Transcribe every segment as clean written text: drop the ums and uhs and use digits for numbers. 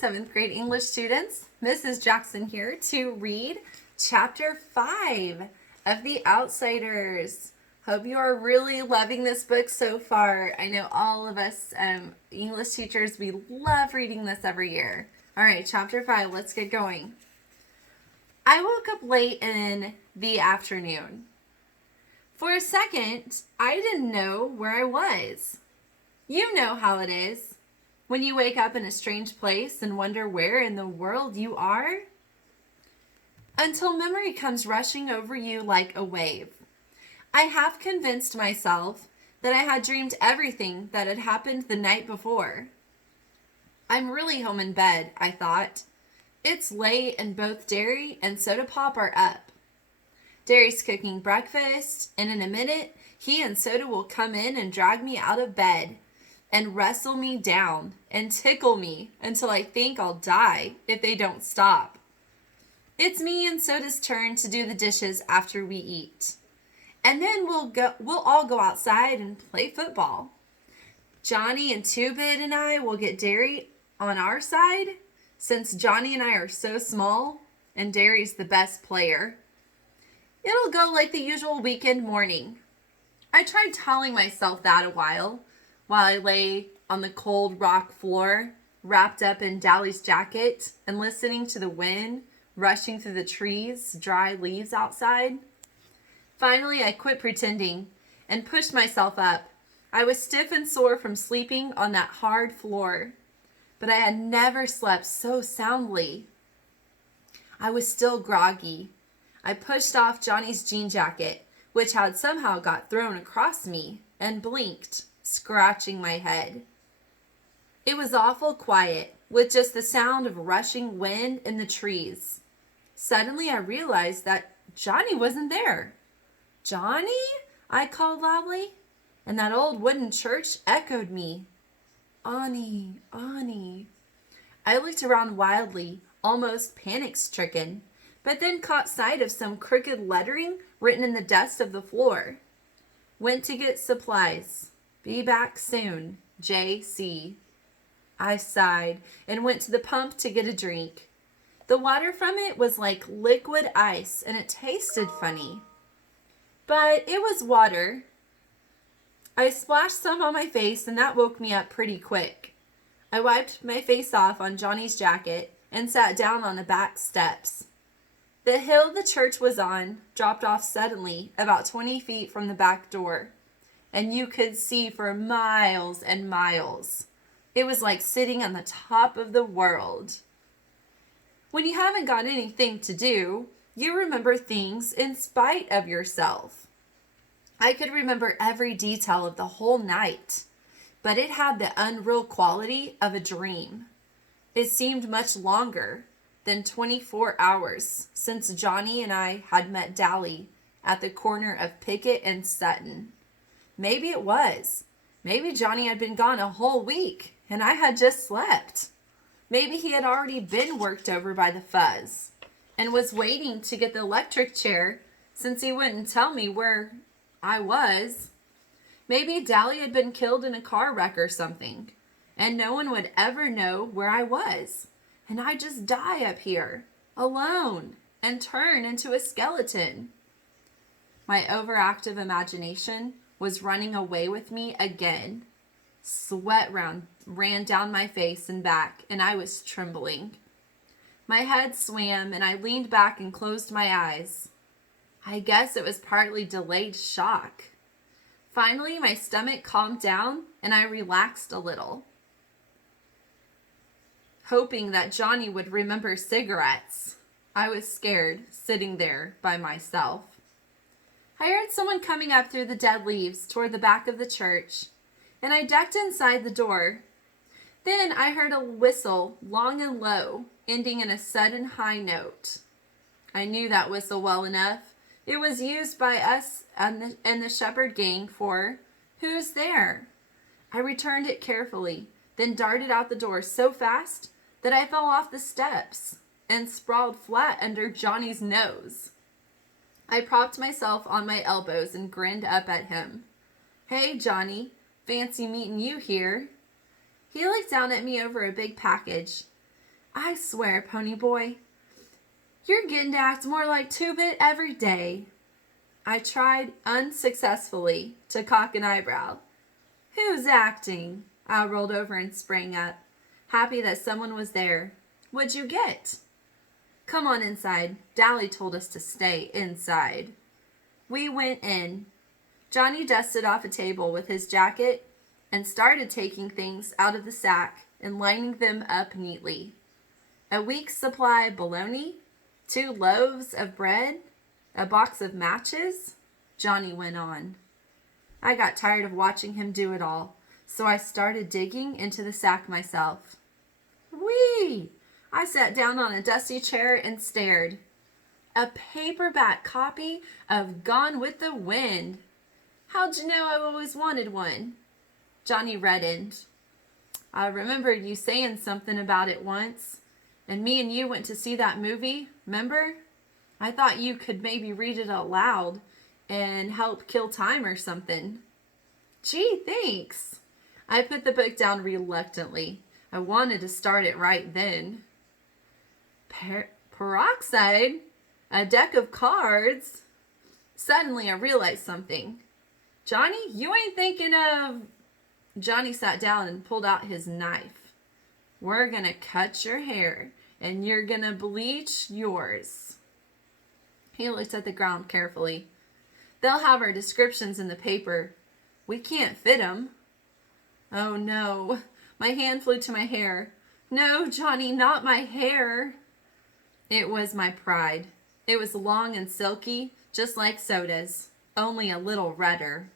7th grade English students. Mrs. Jackson here to read Chapter 5 of The Outsiders. Hope you are really loving this book so far. I know all of us English teachers, we love reading this every year. All right, Chapter 5, let's get going. I woke up late in the afternoon. For a second, I didn't know where I was. You know how it is when you wake up in a strange place and wonder where in the world you are. Until memory comes rushing over you like a wave. I half convinced myself that I had dreamed everything that had happened the night before. I'm really home in bed, I thought. It's late and both Derry and Soda Pop are up. Derry's cooking breakfast, and in a minute, he and Soda will come in and drag me out of bed and wrestle me down and tickle me until I think I'll die if they don't stop. It's me and Soda's turn to do the dishes after we eat. And then we'll all go outside and play football. Johnny and Two-Bit and I will get Derry on our side since Johnny and I are so small and Derry's the best player. It'll go like the usual weekend morning. I tried telling myself that a while I lay on the cold rock floor, wrapped up in Dally's jacket and listening to the wind rushing through the trees, dry leaves outside. Finally, I quit pretending and pushed myself up. I was stiff and sore from sleeping on that hard floor, but I had never slept so soundly. I was still groggy. I pushed off Johnny's jean jacket, which had somehow got thrown across me, and blinked, scratching my head. It was awful quiet, with just the sound of rushing wind in the trees. Suddenly I realized that Johnny wasn't there. "Johnny?" I called loudly, and that old wooden church echoed me. "Annie, Annie." I looked around wildly, almost panic-stricken, but then caught sight of some crooked lettering written in the dust of the floor. "Went to get supplies. Be back soon. J.C." I sighed and went to the pump to get a drink. The water from it was like liquid ice and it tasted funny. But it was water. I splashed some on my face and that woke me up pretty quick. I wiped my face off on Johnny's jacket and sat down on the back steps. The hill the church was on dropped off suddenly about 20 feet from the back door, and you could see for miles and miles. It was like sitting on the top of the world. When you haven't got anything to do, you remember things in spite of yourself. I could remember every detail of the whole night, but it had the unreal quality of a dream. It seemed much longer than 24 hours since Johnny and I had met Dally at the corner of Pickett and Sutton. Maybe it was. Maybe Johnny had been gone a whole week and I had just slept. Maybe he had already been worked over by the fuzz and was waiting to get the electric chair since he wouldn't tell me where I was. Maybe Dally had been killed in a car wreck or something and no one would ever know where I was. And I'd just die up here, alone, and turn into a skeleton. My overactive imagination was running away with me again. Sweat ran down my face and back, and I was trembling. My head swam, and I leaned back and closed my eyes. I guess it was partly delayed shock. Finally, my stomach calmed down, and I relaxed a little, hoping that Johnny would remember cigarettes. I was scared, sitting there by myself. I heard someone coming up through the dead leaves toward the back of the church, and I ducked inside the door. Then I heard a whistle, long and low, ending in a sudden high note. I knew that whistle well enough. It was used by us and the shepherd gang for "Who's there?" I returned it carefully, then darted out the door so fast that I fell off the steps and sprawled flat under Johnny's nose. I propped myself on my elbows and grinned up at him. "Hey, Johnny, fancy meeting you here." He looked down at me over a big package. I swear, Pony Boy, you're getting to act more like Two-Bit every day. I tried unsuccessfully to cock an eyebrow. Who's acting? I rolled over and sprang up, happy that someone was there. What'd you get? Come on inside. Dally told us to stay inside. We went in. Johnny dusted off a table with his jacket and started taking things out of the sack and lining them up neatly. A week's supply of bologna, 2 loaves of bread, a box of matches, Johnny went on. I got tired of watching him do it all, so I started digging into the sack myself. Whee! I sat down on a dusty chair and stared. A paperback copy of Gone with the Wind. How'd you know I always wanted one? Johnny reddened. I remembered you saying something about it once. And me and you went to see that movie, remember? I thought you could maybe read it aloud and help kill time or something. Gee, thanks. I put the book down reluctantly. I wanted to start it right then. Peroxide? A deck of cards? Suddenly I realized something. Johnny, you ain't thinking of... Johnny sat down and pulled out his knife. We're gonna cut your hair, and you're gonna bleach yours. He looked at the ground carefully. They'll have our descriptions in the paper. We can't fit 'em. Oh no, my hand flew to my hair. No, Johnny, not my hair. It was my pride. It was long and silky, just like Soda's, only a little redder.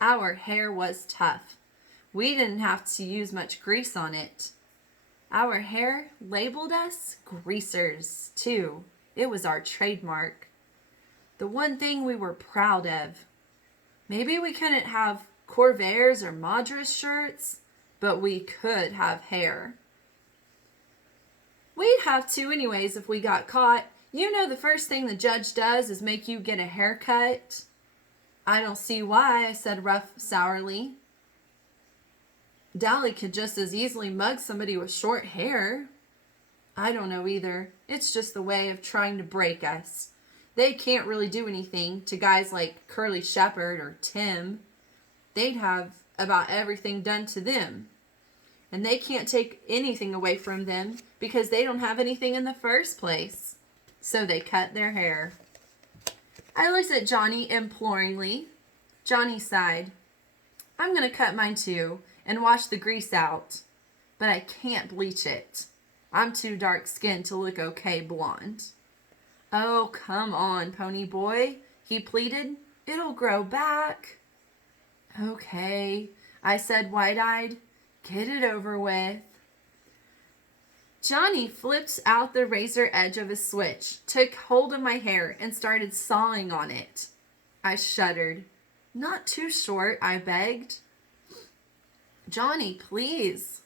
Our hair was tough. We didn't have to use much grease on it. Our hair labeled us greasers, too. It was our trademark. The one thing we were proud of. Maybe we couldn't have Corvairs or Madras shirts, but we could have hair. We'd have to anyways if we got caught. You know the first thing the judge does is make you get a haircut. I don't see why, I said sourly. Dally could just as easily mug somebody with short hair. I don't know either. It's just the way of trying to break us. They can't really do anything to guys like Curly Shepherd or Tim. They'd have about everything done to them. And they can't take anything away from them because they don't have anything in the first place. So they cut their hair. I looked at Johnny imploringly. Johnny sighed. I'm going to cut mine too and wash the grease out. But I can't bleach it. I'm too dark-skinned to look okay blonde. Oh, come on, Pony Boy, he pleaded. It'll grow back. Okay, I said wide-eyed. Get it over with. Johnny flipped out the razor edge of his switch, took hold of my hair, and started sawing on it. I shuddered. Not too short, I begged. Johnny, please.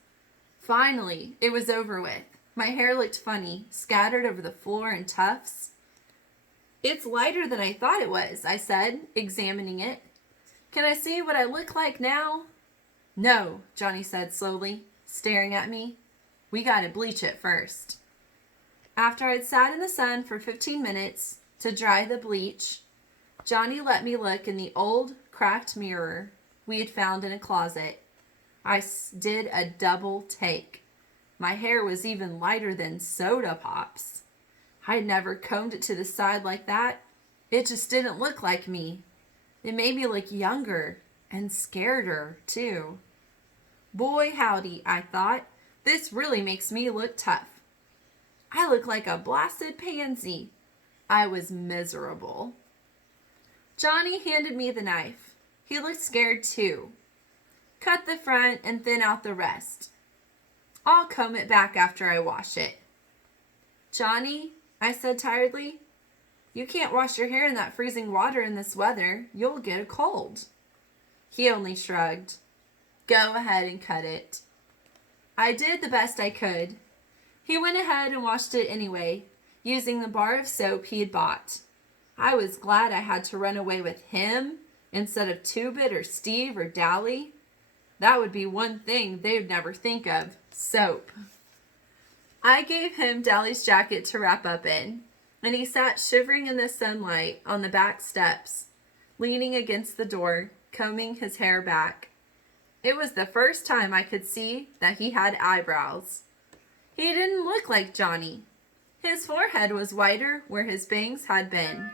Finally, it was over with. My hair looked funny, scattered over the floor in tufts. It's lighter than I thought it was, I said, examining it. Can I see what I look like now? No, Johnny said slowly, staring at me. We gotta bleach it first. After I'd sat in the sun for 15 minutes to dry the bleach, Johnny let me look in the old, cracked mirror we had found in a closet. I did a double take. My hair was even lighter than soda pops. I'd never combed it to the side like that. It just didn't look like me. It made me look younger and scareder, too. Boy, howdy, I thought. This really makes me look tough. I look like a blasted pansy. I was miserable. Johnny handed me the knife. He looked scared, too. Cut the front and thin out the rest. I'll comb it back after I wash it. Johnny, I said tiredly, you can't wash your hair in that freezing water in this weather. You'll get a cold. He only shrugged. Go ahead and cut it. I did the best I could. He went ahead and washed it anyway, using the bar of soap he had bought. I was glad I had to run away with him instead of Two-Bit or Steve or Dally. That would be one thing they'd never think of, soap. I gave him Dally's jacket to wrap up in, and he sat shivering in the sunlight on the back steps, leaning against the door, combing his hair back. It was the first time I could see that he had eyebrows. He didn't look like Johnny. His forehead was whiter where his bangs had been.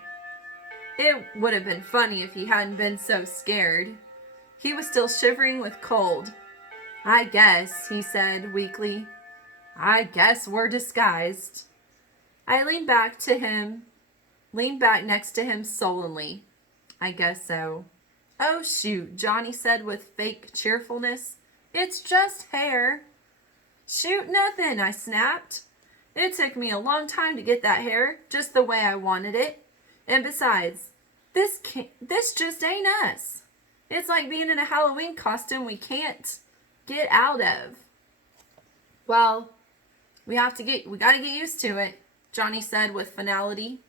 It would have been funny if he hadn't been so scared. He was still shivering with cold. "I guess," he said weakly. "I guess we're disguised." I leaned back next to him sullenly. "I guess so." "Oh, shoot," Johnny said with fake cheerfulness. "It's just hair." "Shoot nothing," I snapped. "It took me a long time to get that hair just the way I wanted it. And besides, this just ain't us. It's like being in a Halloween costume we can't get out of." "Well, we gotta get used to it," Johnny said with finality.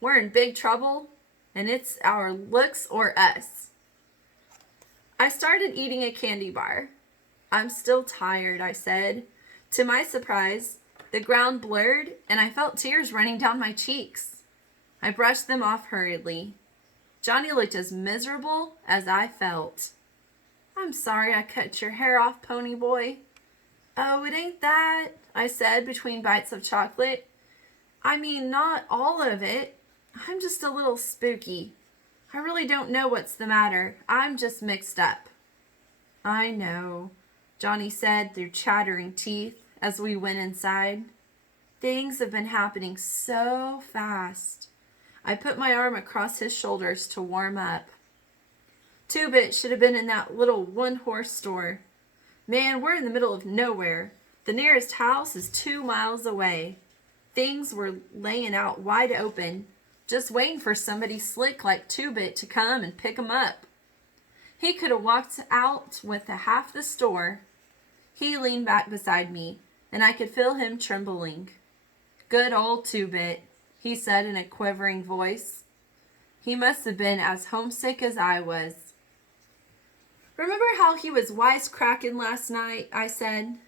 "We're in big trouble, and it's our looks or us." I started eating a candy bar. "I'm still tired," I said. To my surprise, the ground blurred, and I felt tears running down my cheeks. I brushed them off hurriedly. Johnny looked as miserable as I felt. "I'm sorry I cut your hair off, pony boy." "Oh, it ain't that," I said between bites of chocolate. "I mean, not all of it. I'm just a little spooky. I really don't know what's the matter. I'm just mixed up." "I know," Johnny said through chattering teeth as we went inside. "Things have been happening so fast." I put my arm across his shoulders to warm up. Two-Bit should have been in that little one-horse store. Man, we're in the middle of nowhere. The nearest house is 2 miles away. Things were laying out wide open, just waiting for somebody slick like Two-Bit to come and pick 'em up. He could have walked out with half the store. He leaned back beside me, and I could feel him trembling. "Good old Two-Bit," he said in a quivering voice. He must have been as homesick as I was. "Remember how he was wisecracking last night?" I said.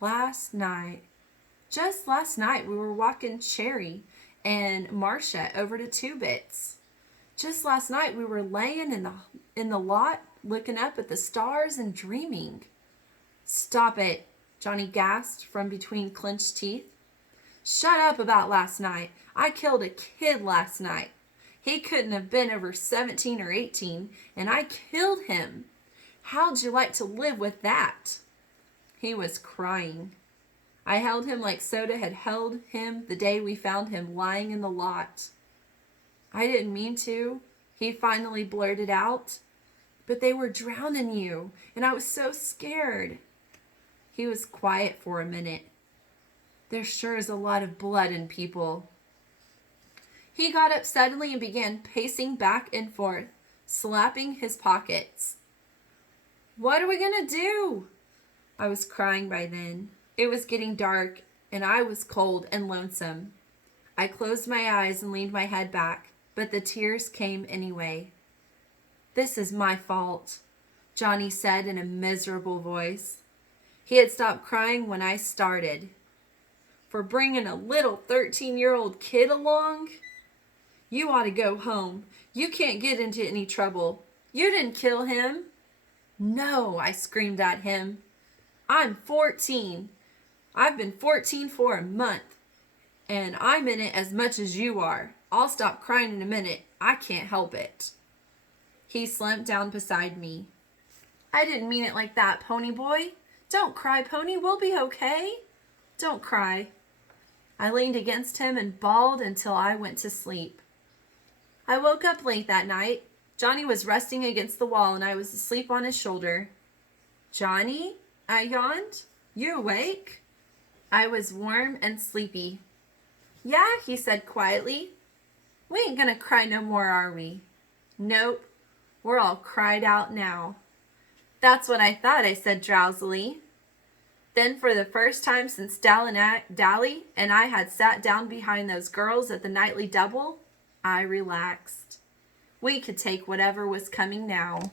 "Last night." "Just last night we were walking Cherry and Marcia over to Two-Bit's. Just last night we were laying in the lot looking up at the stars and dreaming." "Stop it," Johnny gasped from between clenched teeth. "Shut up about last night. I killed a kid last night. He couldn't have been over 17 or 18, and I killed him. How'd you like to live with that?" He was crying. I held him like Soda had held him the day we found him lying in the lot. "I didn't mean to," he finally blurted out. "But they were drowning you, and I was so scared." He was quiet for a minute. "There sure is a lot of blood in people." He got up suddenly and began pacing back and forth, slapping his pockets. "What are we going to do?" I was crying by then. It was getting dark, and I was cold and lonesome. I closed my eyes and leaned my head back, but the tears came anyway. "This is my fault," Johnny said in a miserable voice. He had stopped crying when I started. "For bringing a little 13-year-old kid along? You ought to go home. You can't get into any trouble. You didn't kill him." "No," I screamed at him. "I'm 14. I've been 14 for a month, and I'm in it as much as you are. I'll stop crying in a minute. I can't help it." He slumped down beside me. "I didn't mean it like that, pony boy. Don't cry, pony. We'll be okay. Don't cry." I leaned against him and bawled until I went to sleep. I woke up late that night. Johnny was resting against the wall, and I was asleep on his shoulder. "Johnny?" I yawned. "You awake?" I was warm and sleepy. "Yeah," he said quietly. "We ain't gonna cry no more, are we?" "Nope. We're all cried out now." "That's what I thought," I said drowsily. Then for the first time since Dally and I had sat down behind those girls at the nightly double, I relaxed. We could take whatever was coming now.